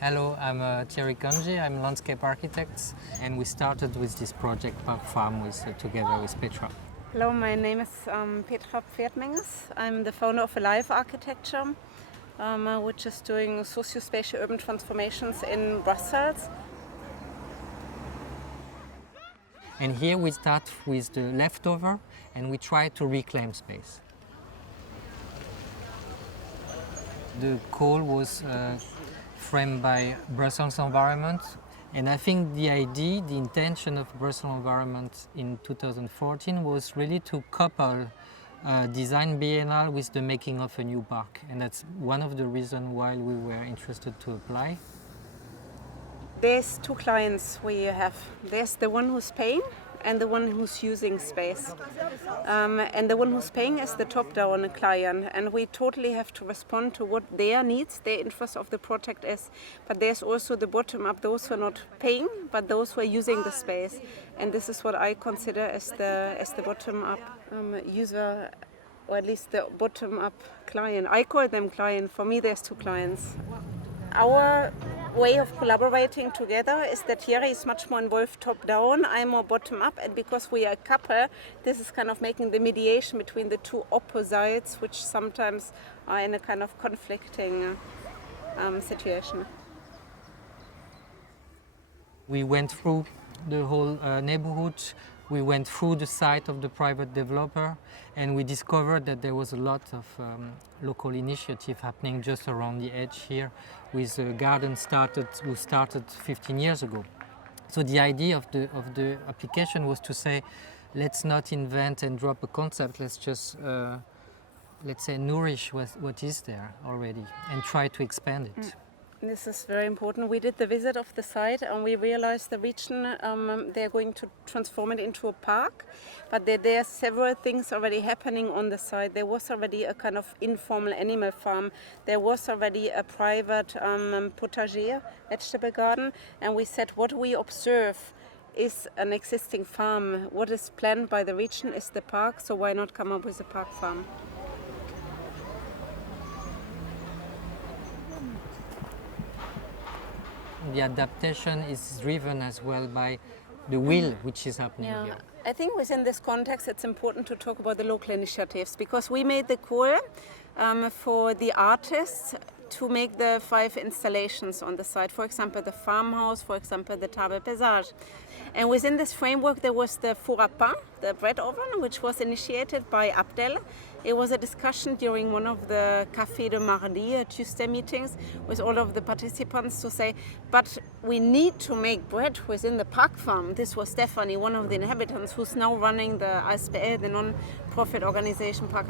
Hello, I'm Thierry, I'm landscape architect, and we started with this project Park Farm together with Petra. Hello, my name is Petra. I'm the founder of Alive Architecture, which is doing socio-spatial urban transformations in Brussels. And here we start with the leftover and we try to reclaim space. The call was framed by Brussels Environment, and I think the idea, the intention of Brussels Environment in 2014 was really to couple design biennale with the making of a new park, and that's one of the reasons why we were interested to apply. There's two clients we have. There's the one who's paying and the one who's using space. And the one who's paying is the top-down client, and we totally have to respond to what their needs, their interest of the project is. But there's also the bottom-up, those who are not paying, but those who are using the space. And this is what I consider as the bottom-up user, or at least the bottom-up client. I call them client. For me, there's two clients. Our way of collaborating together is that Thierry is much more involved top-down, I'm more bottom-up, and because we are a couple, this is kind of making the mediation between the two opposites, which sometimes are in a kind of conflicting situation. We went through the whole neighborhood. We went through the site of the private developer, and we discovered that there was a lot of local initiative happening just around the edge here, with a garden who started 15 years ago. So the idea of the application was to say, let's not invent and drop a concept. Let's just let's say nourish what is there already and try to expand it. This is very important. We did the visit of the site and we realized the region, they're going to transform it into a park, but there are several things already happening on the site. There was already a kind of informal animal farm. There was already a private potager, vegetable garden, and we said what we observe is an existing farm. What is planned by the region is the park, so why not come up with a park farm? The adaptation is driven as well by the will which is happening here. I think within this context it's important to talk about the local initiatives, because we made the call for the artists to make the 5 installations on the site. For example, the farmhouse, for example, the table paysage. And within this framework there was the four à pain, the bread oven, which was initiated by Abdel. It was a discussion during one of the Café de Mardi Tuesday meetings with all of the participants to say, but we need to make bread within the park farm. This was Stephanie, one of the inhabitants, who's now running the ASBL, the non-profit organization Park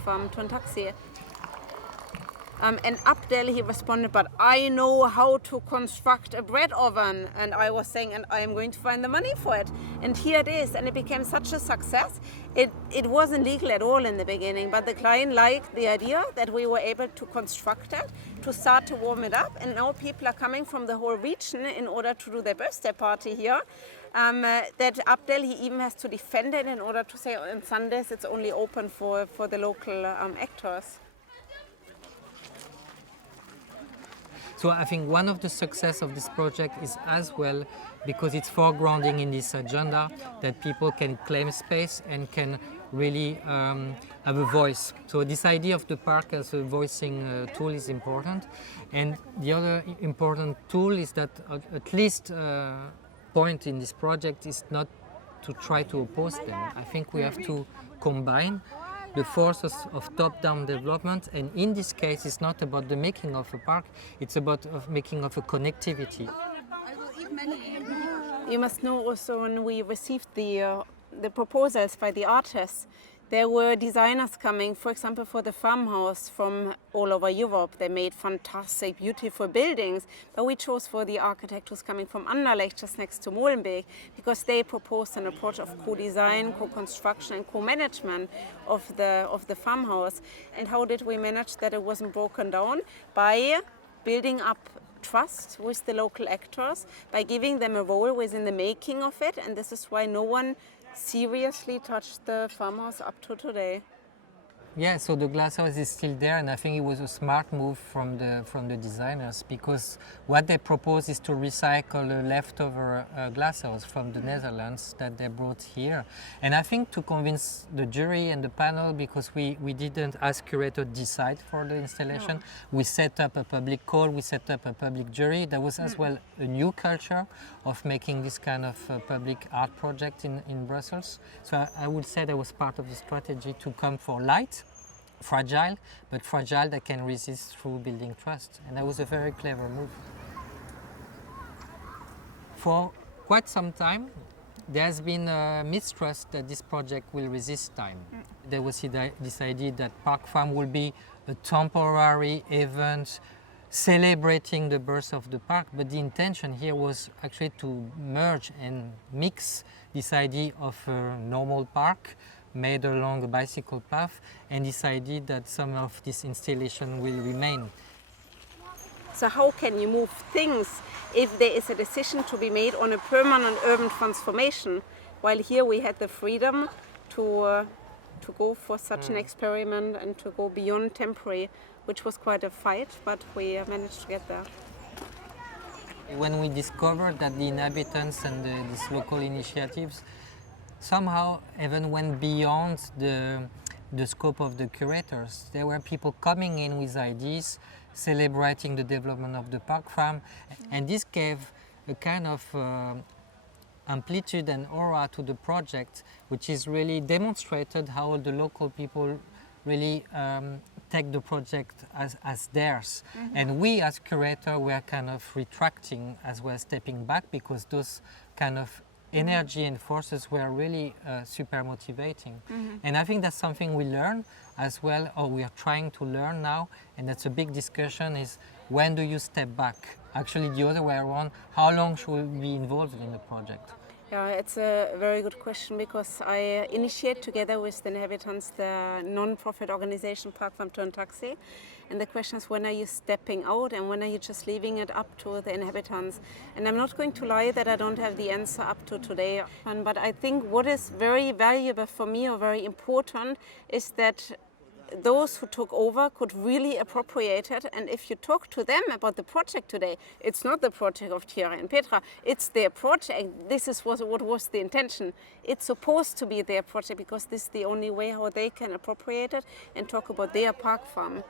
Farm Tontaxi. And Abdel, he responded, but I know how to construct a bread oven. And I was saying, and I am going to find the money for it. And here it is. And it became such a success. It wasn't legal at all in the beginning, but the client liked the idea that we were able to construct it, to start to warm it up. And now people are coming from the whole region in order to do their birthday party here. That Abdel, he even has to defend it in order to say on Sundays it's only open for the local actors. So I think one of the success of this project is as well because it's foregrounding in this agenda that people can claim space and can really have a voice. So this idea of the park as a voicing tool is important. And the other important tool is that at least point in this project is not to try to oppose them. I think we have to combine the forces of top-down development, and in this case it's not about the making of a park, it's about making of a connectivity. You must know also when we received the proposals by the artists, there were designers coming, for example, for the farmhouse from all over Europe. They made fantastic, beautiful buildings, but we chose for the architect who's coming from Anderlecht, just next to Molenbeek, because they proposed an approach of co-design, co-construction and co-management of the farmhouse. And how did we manage that it wasn't broken down? By building up trust with the local actors, by giving them a role within the making of it, and this is why no one seriously touched the farmhouse up to today. Yeah, so the glass house is still there, and I think it was a smart move from the designers, because what they propose is to recycle a leftover glass house from the Netherlands that they brought here. And I think to convince the jury and the panel, because we didn't, as curator, decide for the installation, we set up a public call, we set up a public jury. There was as well a new culture of making this kind of public art project in Brussels. So I would say that was part of the strategy to come for light, fragile, but fragile that can resist through building trust. And that was a very clever move. For quite some time, there's been a mistrust that this project will resist time. There was this idea that Park Farm will be a temporary event celebrating the birth of the park, but the intention here was actually to merge and mix this idea of a normal park made along a bicycle path and this idea that some of this installation will remain. So how can you move things if there is a decision to be made on a permanent urban transformation? While here we had the freedom to go for such an experiment and to go beyond temporary, which was quite a fight, but we managed to get there. When we discovered that the inhabitants and these local initiatives somehow even went beyond the scope of the curators. There were people coming in with ideas, celebrating the development of the park farm, and this gave a kind of amplitude and aura to the project, which is really demonstrated how the local people really take the project as theirs. And we as curator were kind of retracting as well, stepping back, because those kind of energy and forces were really super motivating. And I think that's something we learn as well, or we are trying to learn now, and that's a big discussion, is when do you step back? Actually the other way around, how long should we be involved in the project? Yeah, it's a very good question, because I initiate together with the inhabitants the non-profit organization Park Farm Turn Taxi. And the question is, when are you stepping out and when are you just leaving it up to the inhabitants? And I'm not going to lie that I don't have the answer up to today. But I think what is very valuable for me, or very important, is that those who took over could really appropriate it. And if you talk to them about the project today, it's not the project of Thierry and Petra, it's their project. This is what was the intention. It's supposed to be their project, because this is the only way how they can appropriate it and talk about their park farm.